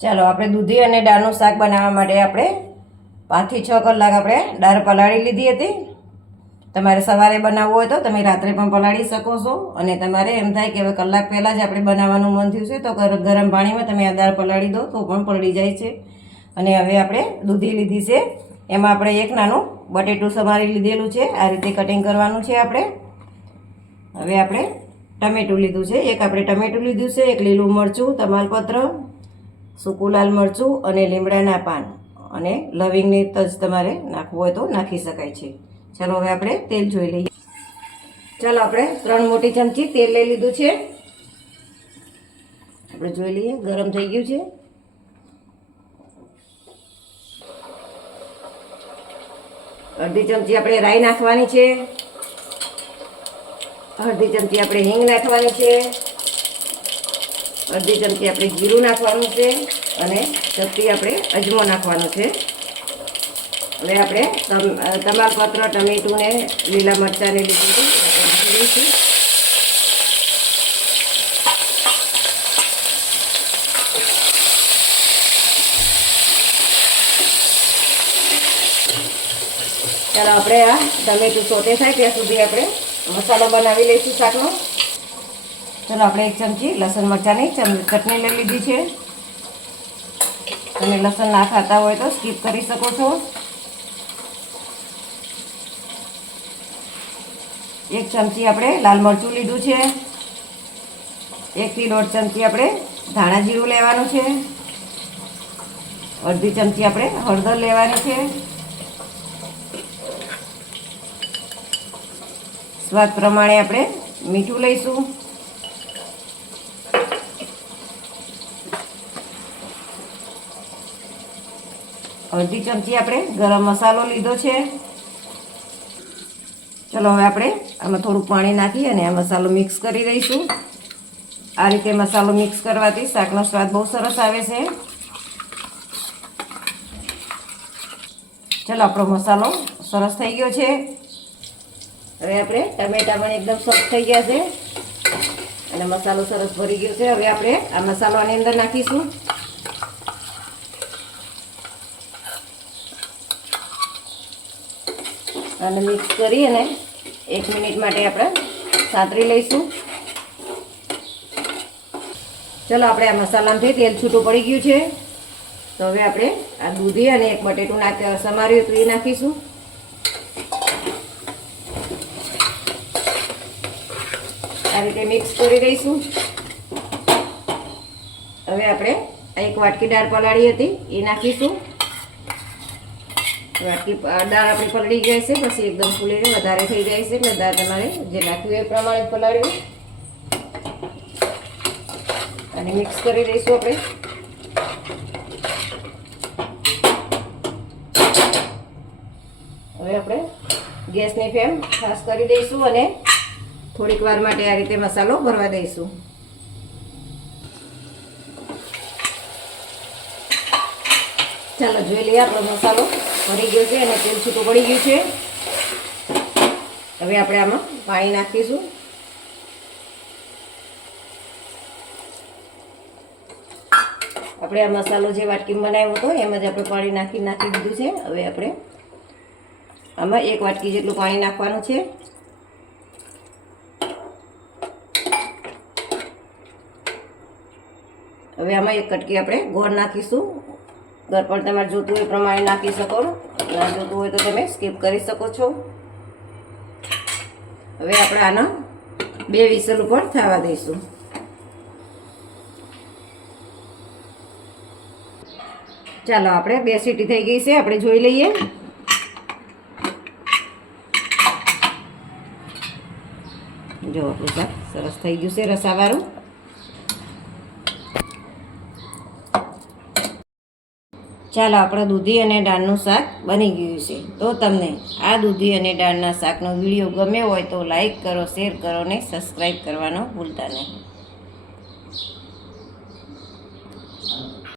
ચાલો આપણે દૂધી અને દાળનું શાક બનાવવા માટે આપણે 5 થી 6 કલાક આપણે દાળ પલાળી લીધી હતી. તમારે સવારે બનાવવું હોય તો તમે રાત્રે પણ પલાળી શકો છો, અને તમારે એમ થાય કે હવે કલાક પહેલાં જ આપણે બનાવવાનું મન થયું છે તો ગરમ પાણીમાં તમે આ દાળ પલાળી દો તો પણ પલળી જાય છે. અને હવે આપણે દૂધી લીધી છે, એમાં આપણે એક નાનું બટેટું સમારી લીધેલું છે, આ રીતે કટિંગ કરવાનું છે. હવે આપણે ટમેટું લીધું છે, એક આપણે ટમેટું લીધું છે, એક લીલું મરચું, તમાલપત્ર, સૂકું લાલ મરચું અને લીમડાના પાન અને લવિંગની તજ તમારે નાખવું હોય તો નાખી શકાય છે. ચાલો હવે આપણે તેલ જોઈ લઈએ. ચાલો આપણે 3 મોટી ચમચી તેલ લઈ લીધું છે. આપણે જોઈ લઈએ, ગરમ થઈ ગયું છે. અડધી ચમચી આપણે રાઈ નાખવાની છે, અડધી ચમચી આપણે હિંગ નાખવાની છે, અડધી ચમચી આપણે જીરું નાખવાનું છે અને ચપટી આપણે અજમો નાખવાનો છે. હવે આપણે તમાલપત્ર, ટમેટું ને લીલા મરચાંને લીધું છે, નાખી દઈશું. ચાલો આપણે આ ટમેટું સોતે થાય ત્યાં સુધી આપણે મસાલો બનાવી લઈશું શાકનો. ચાલો આપણે 1 ચમચી લસણ મરચાંની ચટણી લઈ લીધી છે. તમે લસણ ના ખાતા હોય તો સ્કીપ કરી શકો છો. 1 ચમચી આપણે લાલ મરચું લીધું છે. 1 થી 1.5 ચમચી આપણે ધાણા જીરું લેવાનું છે. અડધી ચમચી આપણે હળદર લેવાની છે. સ્વાદ પ્રમાણે આપણે મીઠું લઈશું. અડધી ચમચી આપણે ગરમ મસાલો લીધો છે. ચલો હવે આપણે આમાં થોડું પાણી નાખી અને આ મસાલો મિક્સ કરી દઈશું. આ રીતે મસાલો મિક્સ કરવાથી શાકનો સ્વાદ બહુ સરસ આવે છે. ચલો આપણો મસાલો સરસ થઈ ગયો છે. હવે આપણે ટમેટા પણ એકદમ સોફ્ટ થઈ ગયા છે અને મસાલો સરસ ભરી ગયો છે. હવે આપણે આ મસાલો આની અંદર નાખીશું. અને મિક્સ કરી અને 1 મિનિટ માટે આપણે સાંતળી લઈશું. ચલો આપણે આ મસાલામાંથી તેલ છૂટું પડી ગયું છે, તો હવે આપણે આ દૂધી અને એક બટેટું સમાર્યું હતું એ નાખીશું. આ રીતે મિક્સ કરી દઈશું. હવે આપણે આ 1 વાટકી દાળ પલાળી હતી એ નાખીશું. દાળ આપણી પલળી જાય છે, પછી એકદમ ફૂલીને વધારે થઈ જાય છે, એટલે દાળ તમારે જે નાખ્યું એ પ્રમાણે પલાળ્યું અને મિક્સ કરી દઈશું આપણે. હવે આપણે ગેસની ફ્લેમ ખાસ કરી દઈશું અને થોડીક વાર માટે આ રીતે મસાલો ભરવા દઈશું. ચાલો જોઈ લઈએ, આપણો મસાલો ભરી ગયો છે અને તેલ છૂટું પડી ગયું છે. હવે આપણે આમાં પાણી નાખીશું. આપણે આ મસાલો જે વાટકીમાં બનાવ્યો હતો એમ જ આપણે પાણી નાખી દીધું છે. હવે આપણે આમાં 1 વાટકી જેટલું પાણી નાખવાનું છે. હવે આમાં 1 કટકી આપણે ગોળ નાખીશું. ગોળ પણ તમારે જોતું હોય એ પ્રમાણે નાખી શકો, ના જોતું હોય તો તમે સ્કીપ કરી શકો છો. હવે આપણે આના 2 વિસલ ઉપર થવા દઈશું. ચાલો આપણે 2 સીટી થઈ ગઈ છે, આપણે જોઈ લઈએ. જો આપણું શાક સરસ થઈ ગયું છે રસાવાળું. ચાલો આપણા દૂધી અને દાળનું શાક બની ગયું છે. તો તમને આ દૂધી અને દાળના શાકનો વિડીયો ગમ્યો હોય તો લાઈક કરો, શેર કરો અને સબસ્ક્રાઈબ કરવાનો ભૂલતા નહીં.